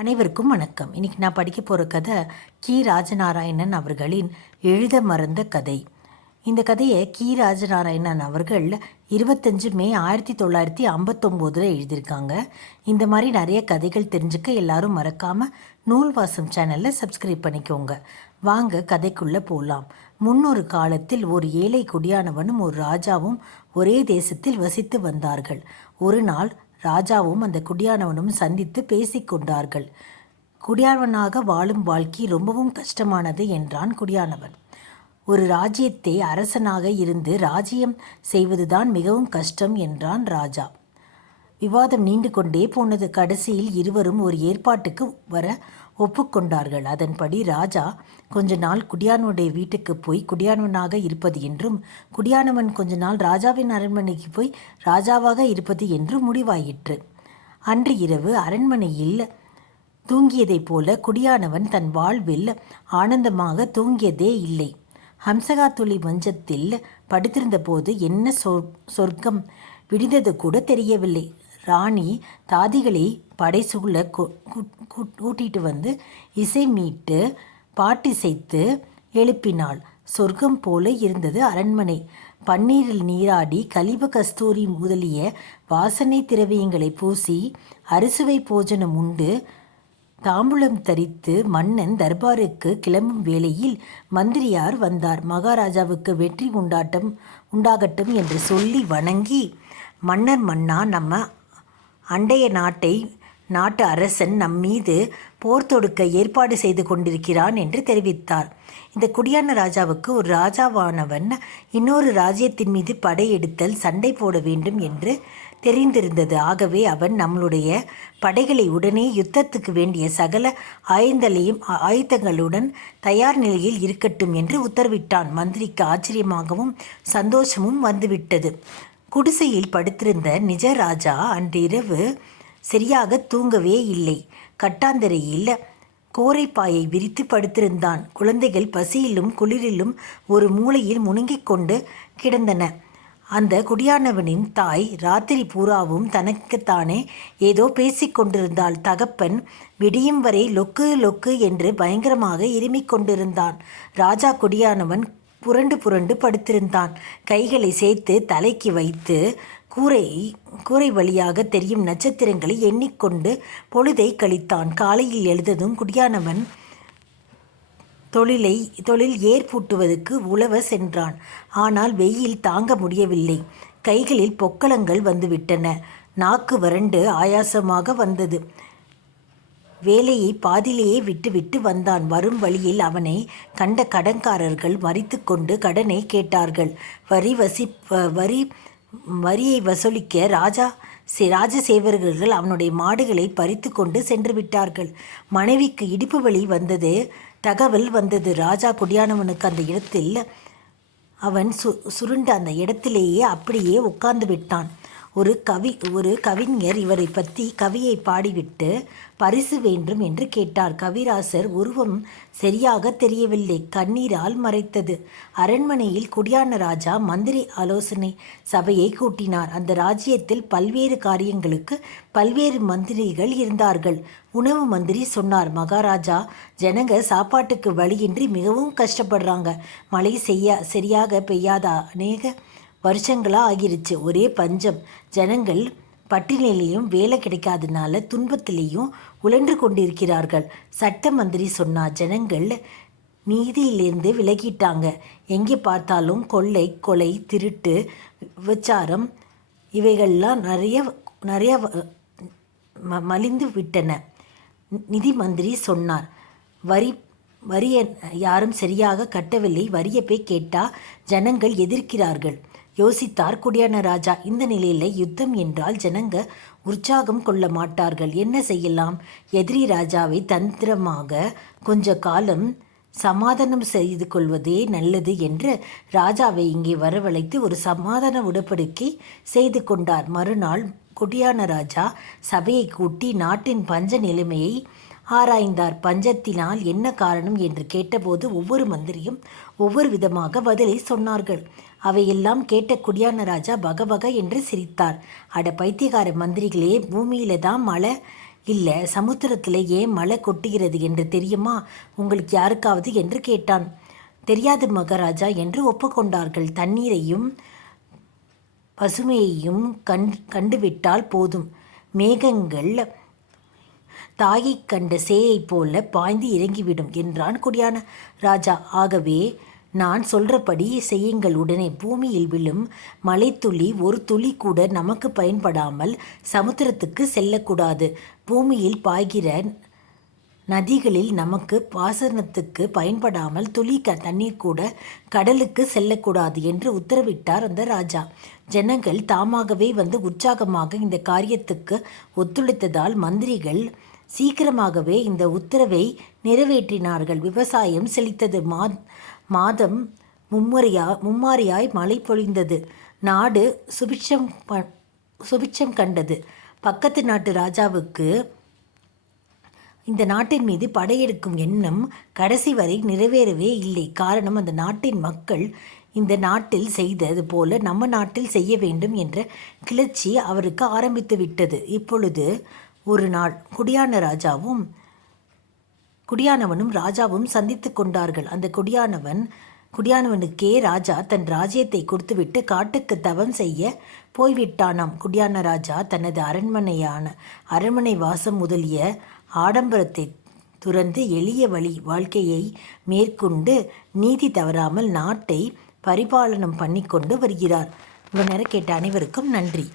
அனைவருக்கும் வணக்கம். இன்னைக்கு நான் படிக்க போகிற கதை ராஜநாராயணன் அவர்களின் எழுத மறந்த கதை. இந்த கதையை ராஜநாராயணன் அவர்கள் 25 மே 1959 எழுதியிருக்காங்க. இந்த மாதிரி நிறைய கதைகள் தெரிஞ்சுக்க எல்லாரும் மறக்காமல் நூல்வாசம் சேனலில் சப்ஸ்கிரைப் பண்ணிக்கோங்க. வாங்க கதைக்குள்ளே போகலாம். முன்னொரு காலத்தில் ஒரு ஏழை குடியானவனும் ஒரு ராஜாவும் ஒரே தேசத்தில் வசித்து வந்தார்கள். ஒரு நாள் ராஜாவும் அந்த குடியானவனும் சந்தித்து பேசிக்கொண்டார்கள். குடியானவனாக வாழும் வாழ்க்கை ரொம்பவும் கஷ்டமானது என்றான் குடியானவன். ஒரு ராஜ்யத்தை அரசனாக இருந்து ராஜ்யம் செய்வதுதான் மிகவும் கஷ்டம் என்றான் ராஜா. விவாதம் நீண்டு கொண்டே போனது. கடைசியில் இருவரும் ஒரு ஏற்பாட்டுக்கு வர ஒப்புக்கொண்டார்கள். அதன்படி ராஜா கொஞ்ச நாள் குடியானவனுடைய வீட்டுக்கு போய் குடியானவனாக இருப்பது என்றும், குடியானவன் கொஞ்ச நாள் ராஜாவின் அரண்மனைக்கு போய் ராஜாவாக இருப்பது என்றும் முடிவாயிற்று. அன்று இரவு அரண்மனையில் தூங்கியதைப் போல குடியானவன் தன் வாழ்வில் ஆனந்தமாக தூங்கியதே இல்லை. ஹம்சகாத்துளி மஞ்சத்தில் படுத்திருந்த போது என்ன சொர்க்கம் விடிந்தது கூட தெரியவில்லை. ராணி தாதிகளை படைசூழ கூட்டிட்டு வந்து இசை மீட்டு பாட்டிசைத்து எழுப்பினாள். சொர்க்கம் போல இருந்தது அரண்மனை. பன்னீரில் நீராடி கலிப கஸ்தூரி முதலிய வாசனை திரவியங்களை பூசி அறுசுவை போஜனம் உண்டு தாம்பூலம் தரித்து மன்னன் தர்பாருக்கு கிளம்பும் வேளையில் மந்திரியார் வந்தார். மகாராஜாவுக்கு வெற்றி உண்டாகட்டும் என்று சொல்லி வணங்கி, மன்னா, நம்ம அண்டைய நாட்டு அரசன் நம்மீது போர் தொடுக்க ஏற்பாடு செய்து கொண்டிருக்கிறான் என்று தெரிவித்தார். இந்த குடியான ராஜாவுக்கு ஒரு ராஜாவானவன் இன்னொரு ராஜ்யத்தின் மீது படையெடுத்தல் சண்டை போட வேண்டும் என்று தெரிந்திருந்தது. ஆகவே அவன் நம்மளுடைய படைகளை உடனே யுத்தத்துக்கு வேண்டிய சகல ஆயுதங்களுடன் தயார் நிலையில் இருக்கட்டும் என்று உத்தரவிட்டான். மந்திரிக்கு ஆச்சரியமாகவும் சந்தோஷமும் வந்துவிட்டது. குடிசையில் படுத்திருந்த நிஜ ராஜா அன்றிரவு சரியாக தூங்கவே இல்லை. கட்டாந்தரையில் கோரைப்பாயை விரித்து படுத்திருந்தான். குழந்தைகள் பசியிலும் குளிரிலும் ஒரு மூலையில் முணுங்கிக் கொண்டு கிடந்தன. அந்த குடியானவனின் தாய் ராத்திரி பூராவும் தனக்குத்தானே ஏதோ பேசிக்கொண்டிருந்தாள். தகப்பன் விடியும் வரை லொக்கு லொக்கு என்று பயங்கரமாக இருமிக் கொண்டிருந்தான். ராஜா குடியானவன் புரண்டு படுத்திருந்தான். கைகளை சேர்த்து தலைக்கு வைத்து கூரை வழியாக தெரியும் நட்சத்திரங்களை எண்ணிக்கொண்டு பொழுதை கழித்தான். காலையில் எழுந்ததும் குடியானவன் தொழில் ஏற்பூட்டுவதற்கு உழவ சென்றான். ஆனால் வெயில் தாங்க முடியவில்லை. கைகளில் பொக்களங்கள் வந்துவிட்டன. நாக்கு வறண்டு ஆயாசமாக வந்தது. வேலையை பாதிலேயே விட்டுவிட்டு வந்தான். வரும் வழியில் அவனை கண்ட கடன்காரர்கள் மறித்து கொண்டு கடனை கேட்டார்கள். வரியை வசூலிக்க ராஜசேவர்கள் அவனுடைய மாடுகளை பறித்து கொண்டு சென்று விட்டார்கள். மனைவிக்கு இடுப்பு வலி வந்தது தகவல் வந்தது. ராஜா குடியானவனுக்கு அந்த இடத்தில் அவன் சுருண்ட அந்த இடத்திலேயே அப்படியே உட்கார்ந்து விட்டான். ஒரு கவிஞர் இவரை பற்றி கவியை பாடிவிட்டு பரிசு வேண்டும் என்று கேட்டார். கவிராசர் உருவம் சரியாக தெரியவில்லை, கண்ணீரால் மறைத்தது. அரண்மனையில் குடியான ராஜா மந்திரி ஆலோசனை சபையை கூட்டினார். அந்த ராஜ்யத்தில் பல்வேறு காரியங்களுக்கு பல்வேறு மந்திரிகள் இருந்தார்கள். உணவு மந்திரி சொன்னார், மகாராஜா, ஜனங்க சாப்பாட்டுக்கு வழியின்றி மிகவும் கஷ்டப்படுறாங்க. மழை சரியாக பெய்யாத அநேக வருஷங்களாக ஆகிருச்சு. ஒரே பஞ்சம். ஜனங்கள் பட்டினிலையும் வேலை கிடைக்காதனால துன்பத்திலையும் உழன்று கொண்டிருக்கிறார்கள். சட்ட மந்திரி சொன்னார், ஜனங்கள் நீதியிலிருந்து விலகிட்டாங்க. எங்கே பார்த்தாலும் கொலை, திருட்டு, விபச்சாரம் இவைகள்லாம் நிறைய மலிந்து விட்டன. நிதி மந்திரி சொன்னார், வரியை யாரும் சரியாக கட்டவில்லை. வரியை போய் கேட்டால் ஜனங்கள் எதிர்க்கிறார்கள். யோசித்தார் குடியான ராஜா. இந்த நிலையில் யுத்தம் என்றால் ஜனங்க உற்சாகம் கொள்ள மாட்டார்கள். என்ன செய்யலாம்? எதிரி ராஜாவை தந்திரமாக கொஞ்ச காலம் சமாதானம் செய்து கொள்வதே நல்லது என்று ராஜாவை இங்கே வரவழைத்து ஒரு சமாதான உடன்படிக்கை செய்து கொண்டார். மறுநாள் குடியான ராஜா சபையை கூட்டி நாட்டின் பஞ்ச நிலைமையை ஆராய்ந்தார். பஞ்சத்தினால் என்ன காரணம் என்று கேட்டபோது ஒவ்வொரு மந்திரியும் ஒவ்வொரு விதமாக பதிலை சொன்னார்கள். அவையெல்லாம் கேட்ட குடியான ராஜா பகபக என்று சிரித்தார். அட பைத்தியகார மந்திரிகளே, பூமியில தான் மழை இல்லை, சமுத்திரத்தில் ஏன் மழை கொட்டுகிறது என்று தெரியுமா உங்களுக்கு யாருக்காவது என்று கேட்டான். தெரியாது மகாராஜா என்று ஒப்புக்கொண்டார்கள். தண்ணீரையும் பசுமையையும் கண்டுவிட்டால் போதும், மேகங்கள் தாயை கண்ட சேயைப் போல பாய்ந்து இறங்கிவிடும் என்றான் குடியான ராஜா. ஆகவே நான் சொல்றபடி செய்யுங்கள். உடனே பூமியில் விழும் மழைத்துளி ஒரு துளி கூட நமக்கு பயன்படாமல் சமுத்திரத்துக்கு செல்லக்கூடாது. பூமியில் பாய்கிற நதிகளில் நமக்கு பாசனத்துக்கு பயன்படாமல் துளி தண்ணீர் கூட கடலுக்கு செல்லக்கூடாது என்று உத்தரவிட்டார் அந்த ராஜா. ஜனங்கள் தாமாகவே வந்து உற்சாகமாக இந்த காரியத்துக்கு ஒத்துழைத்ததால் மந்திரிகள் சீக்கிரமாகவே இந்த உத்தரவை நிறைவேற்றினார்கள். விவசாயம் செழித்தது. மாதம் மும்மாரியாய் மழை பொழிந்தது. நாடு சுபிட்சம் கண்டது. பக்கத்து நாட்டு ராஜாவுக்கு இந்த நாட்டின் மீது படையெடுக்கும் எண்ணம் கடைசி வரை நிறைவேறவே இல்லை. காரணம், அந்த நாட்டின் மக்கள் இந்த நாட்டில் செய்தது போல நம்ம நாட்டில் செய்ய வேண்டும் என்ற கிளர்ச்சி அவருக்கு ஆரம்பித்து விட்டது. இப்பொழுது ஒரு நாள் குடியானவனும் ராஜாவும் சந்தித்து கொண்டார்கள். அந்த குடியானவனுக்கே ராஜா தன் ராஜ்யத்தை கொடுத்துவிட்டு காட்டுக்கு தவம் செய்ய போய்விட்டானாம். குடியான ராஜா தனது அரண்மனை வாசம் முதலிய ஆடம்பரத்தை துறந்து எளிய வாழ்க்கையை மேற்கொண்டு நீதி தவறாமல் நாட்டை பரிபாலனம் பண்ணி கொண்டு வருகிறார். இவ்வளவு நேரம் கேட்ட அனைவருக்கும் நன்றி.